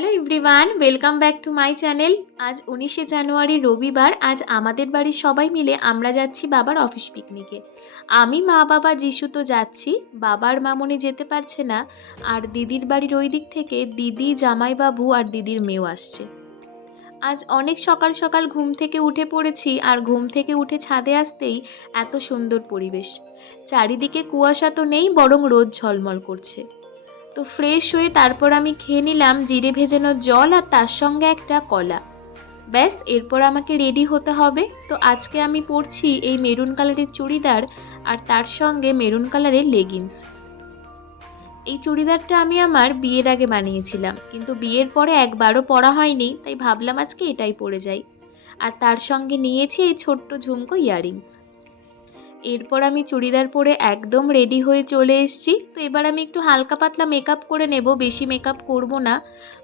Hello everyone, welcome back to my channel. আজ 19শে জানুয়ারি রবিবার। আজ আমাদের বাড়ির সবাই মিলে আমরা যাচ্ছি বাবার অফিস পিকনিকে। আমি, মা, বাবা, যিশু তো যাচ্ছি। বাবার মামনি যেতে পারছে না। আর দিদির বাড়ির ওই দিক থেকে দিদি, জামাইবাবু আর দিদির মেয়েও আসছে। আজ অনেক সকাল সকাল ঘুম থেকে উঠে পড়েছি, আর ঘুম থেকে উঠে ছাদে আসতেই এত সুন্দর পরিবেশ। চারিদিকে কুয়াশা তো নেই, বরং রোদ ঝলমল করছে। তো ফ্রেশ হয়ে তারপর আমি খেয়ে নিলাম জিরে ভেজানো জল আর তার সঙ্গে একটা কলা। ব্যাস, এরপর আমাকে রেডি হতে হবে। তো আজকে আমি পরছি এই মেরুন কালারের চুড়িদার আর তার সঙ্গে মেরুন কালারের লেগিংস। এই চুড়িদারটা আমি আমার বিয়ের আগে বানিয়েছিলাম, কিন্তু বিয়ের পরে একবারও পরা হয়নি, তাই ভাবলাম আজকে এটাই পরে যাই। আর তার সঙ্গে নিয়েছি এই ছোট্ট ঝুমকো ইয়াররিংস। এরপর আমি চুড়িদার পরে একদম রেডি হয়ে চলে এসেছি। তো এবার আমি একটু হালকা পাতলা মেকআপ করে নেব, বেশি মেকআপ করব না।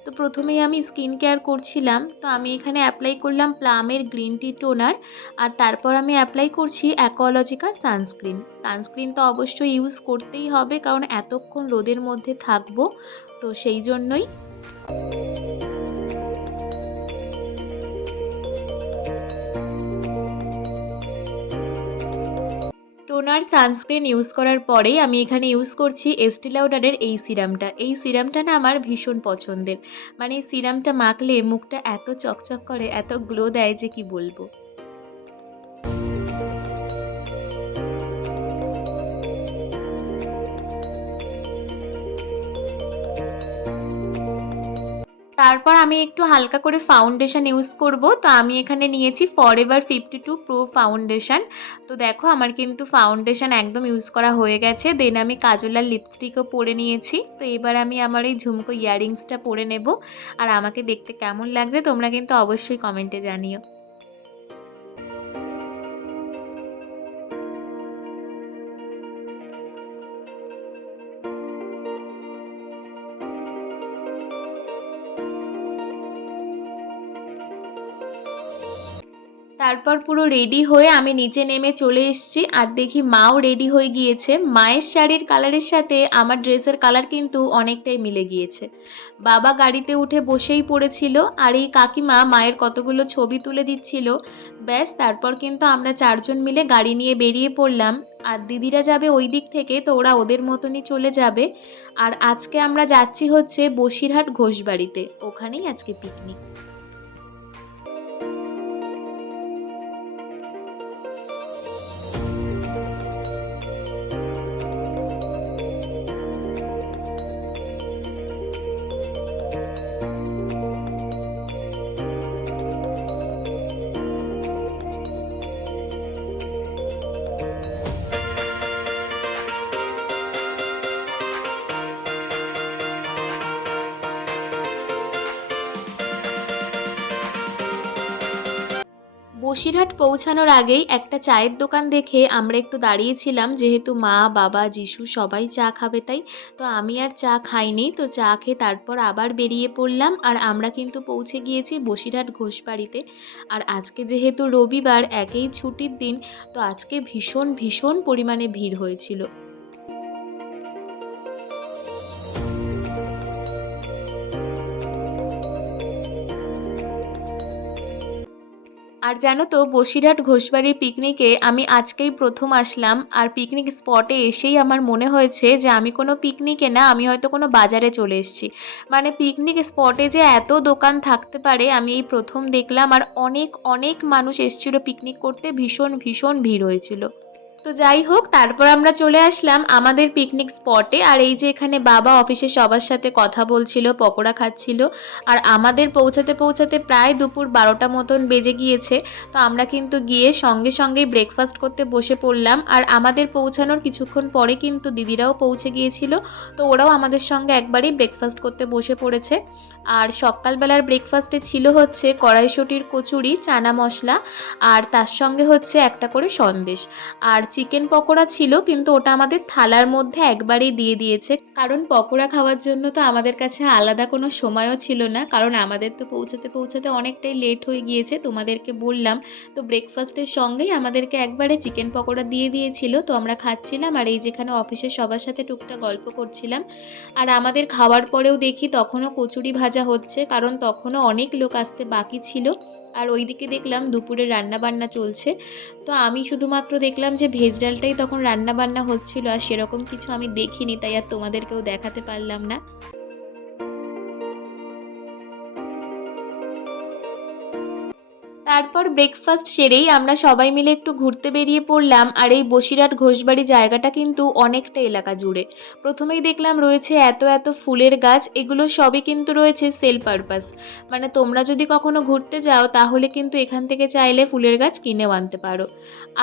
তো প্রথমেই আমি স্কিন কেয়ার করছিলাম। তো আমি এখানে অ্যাপ্লাই করলাম প্লামের গ্রিন টি টোনার, আর তারপর আমি অ্যাপ্লাই করছি অ্যাকোয়ালজিকা সানস্ক্রিন। সানস্ক্রিন তো অবশ্যই ইউজ করতেই হবে, কারণ এতক্ষণ রোদের মধ্যে থাকবো, তো সেই জন্যই। টোনার সানস্ক্রিন ইউজ করার পরেই আমি এখানে ইউজ করছি এস্টি লাউডারের এই সিরামটা। এই সিরামটা না আমার ভীষণ পছন্দের। মানে এই সিরামটা মাখলে মুখটা এত চকচক করে, এত গ্লো দেয় যে কি বলবো। তারপর আমি একটু হালকা করে ফাউন্ডেশন ইউজ করব। তো আমি এখানে নিয়েছি ফরএভার 52 প্রো ফাউন্ডেশন। তো দেখো আমার কিন্তু ফাউন্ডেশন একদম ইউজ করা হয়ে গেছে। দেন আমি কাজল আর লিপস্টিকও পরে নিয়েছি। তো এবার আমি আমার এই ঝুমকো ইয়াররিংসটা পরে নেব। আর আমাকে দেখতে কেমন লাগছে তোমরা কিন্তু অবশ্যই কমেন্টে জানিও। তারপর পুরো রেডি হয়ে আমি নিচে নেমে চলে এসেছি, আর দেখি মাও রেডি হয়ে গিয়েছে। মায়ের শাড়ির কালারের সাথে আমার ড্রেসের কালার কিন্তু অনেকটাই মিলে গিয়েছে। বাবা গাড়িতে উঠে বসেই পড়েছিল, আর এই কাকিমা মায়ের কতগুলো ছবি তুলে দিচ্ছিল। ব্যাস, তারপর কিন্তু আমরা চারজন মিলে গাড়ি নিয়ে বেরিয়ে পড়লাম। আর দিদিরা যাবে ওই দিক থেকে, তো ওরা ওদের মতনই চলে যাবে। আর আজকে আমরা যাচ্ছি হচ্ছে বসিরহাট ঘোষবাড়িতে, ওখানেই আজকে পিকনিক। বসিরহাট পৌঁছানোর আগেই একটা চায়ের দোকান দেখে আমরা একটু দাঁড়িয়েছিলাম, যেহেতু মা, বাবা, যিশু সবাই চা খাবে তাই। তো আমি আর চা খাইনি, তো চা খেয়ে তারপর আবার বেরিয়ে পড়লাম। আর আমরা কিন্তু পৌঁছে গিয়েছি বসিরহাট ঘোষবাড়িতে। আর আজকে যেহেতু রবিবার, একেই ছুটির দিন, তো আজকে ভীষণ ভীষণ পরিমাণে ভিড় হয়েছিল। আর জানো তো, বসিরহাট ঘোষবাড়ির পিকনিকে আমি আজকেই প্রথম আসলাম। আর পিকনিক স্পটে এসেই আমার মনে হয়েছে যে আমি কোনো পিকনিকে না, আমি হয়তো কোনো বাজারে চলে এসেছি। মানে পিকনিক স্পটে যে এত দোকান থাকতে পারে আমি এই প্রথম দেখলাম। আর অনেক অনেক মানুষ এসেছিল পিকনিক করতে, ভীষণ ভীষণ ভিড় হয়েছিল। তো যাই হোক, তারপর আমরা চলে আসলাম আমাদের পিকনিক স্পটে। আর এই যে এখানে বাবা অফিসে সবার সাথে কথা বলছিল, পকোড়া খাচ্ছিল। আর আমাদের পৌঁছাতে পৌঁছাতে প্রায় দুপুর 12টা মতন বেজে গিয়েছে। তো আমরা কিন্তু গিয়ে সঙ্গে সঙ্গেই ব্রেকফাস্ট করতে বসে পড়লাম। আর আমাদের পৌঁছানোর কিছুক্ষণ পরে কিন্তু দিদিরাও পৌঁছে গিয়েছিল। তো ওরাও আমাদের সঙ্গে একবারই ব্রেকফাস্ট করতে বসে পড়েছে। আর সকালবেলার ব্রেকফাস্টে ছিল হচ্ছে কড়াইশুঁটির কচুরি, চানা মশলা, আর তার সঙ্গে হচ্ছে একটা করে সন্দেশ। আর চিকেন পকোড়া ছিল, কিন্তু ওটা আমাদের থালার মধ্যে একবারেই দিয়ে দিয়েছে, কারণ পকোড়া খাওয়ার জন্য তো আমাদের কাছে আলাদা কোনো সময়ও ছিল না, কারণ আমাদের তো পৌঁছাতে পৌঁছাতে অনেকটাই লেট হয়ে গিয়েছে, তোমাদেরকে বললাম। তো ব্রেকফাস্টের সঙ্গেই আমাদেরকে একবারে চিকেন পকোড়া দিয়ে দিয়েছিল। তো আমরা খাচ্ছিলাম, আর এই যেখানে অফিসের সবার সাথে টুকটাক গল্প করছিলাম। আর আমাদের খাওয়ার পরেও দেখি তখনও কচুরি ভাজা হচ্ছে, কারণ তখনও অনেক লোক আসতে বাকি ছিল। আর ওইদিকে দেখলাম দুপুরে রান্নাবান্না চলছে। তো আমি শুধুমাত্র দেখলাম যে ভেজ ডালটাই তখন রান্নাবান্না হচ্ছিল, আর সেরকম কিছু আমি দেখিনি, তাই আর তোমাদেরকেও দেখাতে পারলাম না। তারপর ব্রেকফাস্ট সেরেই আমরা সবাই মিলে একটু ঘুরতে বেরিয়ে পড়লাম। আর এই বসিরহাট ঘোষবাড়ি জায়গাটা কিন্তু অনেকটা এলাকা জুড়ে। প্রথমেই দেখলাম রয়েছে এত এত ফুলের গাছ, এগুলো সবই কিন্তু রয়েছে সেল পারপাস, মানে তোমরা যদি কখনো ঘুরতে যাও তাহলে কিন্তু এখান থেকে চাইলে ফুলের গাছ কিনেও আনতে পারো।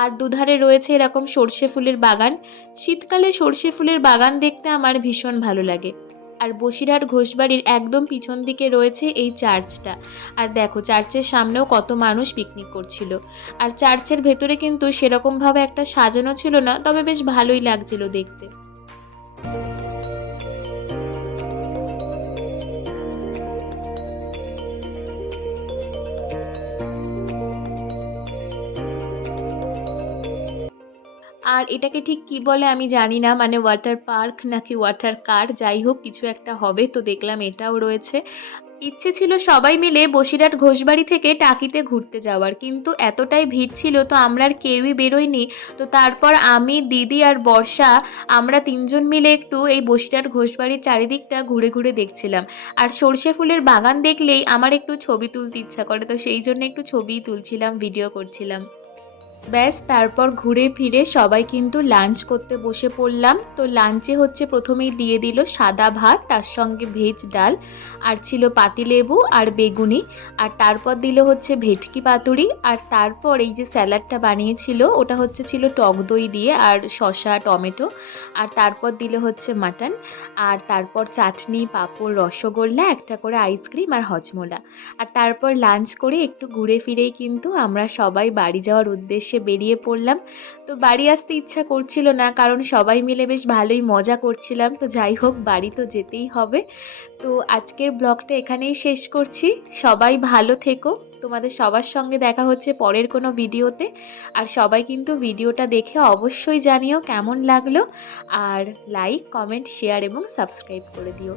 আর দুধারে রয়েছে এরকম সর্ষে ফুলের বাগান। শীতকালে সর্ষে ফুলের বাগান দেখতে আমার ভীষণ ভালো লাগে। আর বসিরহাট ঘোষবাড়ির একদম পিছন দিকে রয়েছে এই চার্চটা। আর দেখো চার্চের সামনেও কত মানুষ পিকনিক করছিল। আর চার্চের ভেতরে কিন্তু সেরকমভাবে একটা সাজানো ছিল না, তবে বেশ ভালোই লাগছিল দেখতে। আর এটাকে ঠিক কি বলে আমি জানি না, মানে ওয়াটার পার্ক নাকি ওয়াটার কার, যাই হোক কিছু একটা হবে। তো দেখলাম এটাও রয়েছে। ইচ্ছে ছিল সবাই মিলে বসিরহাট ঘোষবাড়ি থেকে টাকিতে ঘুরতে যাওয়ার, কিন্তু এতটাই ভিড় ছিল তো আমরা আর কেউই বেরোইনি। তো তারপর আমি, দিদি আর বর্ষা, আমরা তিনজন মিলে একটু এই বসিরহাট ঘোষবাড়ির চারিদিকটা ঘুরে ঘুরে দেখছিলাম। আর সর্ষে ফুলের বাগান দেখলেই আমার একটু ছবি তুলতে ইচ্ছা করে, তো সেই জন্য একটু ছবিই তুলছিলাম, ভিডিও করছিলাম। ব্যাস তারপর ঘুরে ফিরে সবাই কিন্তু লাঞ্চ করতে বসে পড়লাম। তো লাঞ্চে হচ্ছে প্রথমেই দিয়ে দিল সাদা ভাত, তার সঙ্গে ভেজ ডাল, আর ছিল পাতিলেবু আর বেগুনি, আর তারপর দিল হচ্ছে ভেটকি পাতুরি, আর তারপর এই যে স্যালাডটা বানিয়েছিল ওটা হচ্ছে ছিল টক দই দিয়ে আর শসা টমেটো, আর তারপর দিল হচ্ছে মাটন, আর তারপর চাটনি পাঁপড় রসগোল্লা, একটা করে আইসক্রিম আর হজমোলা। আর তারপর লাঞ্চ করে একটু ঘুরে ফিরেই কিন্তু আমরা সবাই বাড়ি যাওয়ার উদ্দেশ্যে বেরিয়ে পড়লাম। তো বাড়ি আসতে ইচ্ছা করছিল না, কারণ সবাই মিলে বেশ ভালোই মজা করছিলাম। তো যাই হোক, বাড়ি তো যেতেই হবে। তো আজকের ব্লগটা এখানেই শেষ করছি। সবাই ভালো থেকো। তোমাদের সবার সঙ্গে দেখা হচ্ছে পরের কোনো ভিডিওতে। আর সবাই কিন্তু ভিডিওটা দেখে অবশ্যই জানিও কেমন লাগলো। আর লাইক কমেন্ট শেয়ার এবং সাবস্ক্রাইব করে দিও।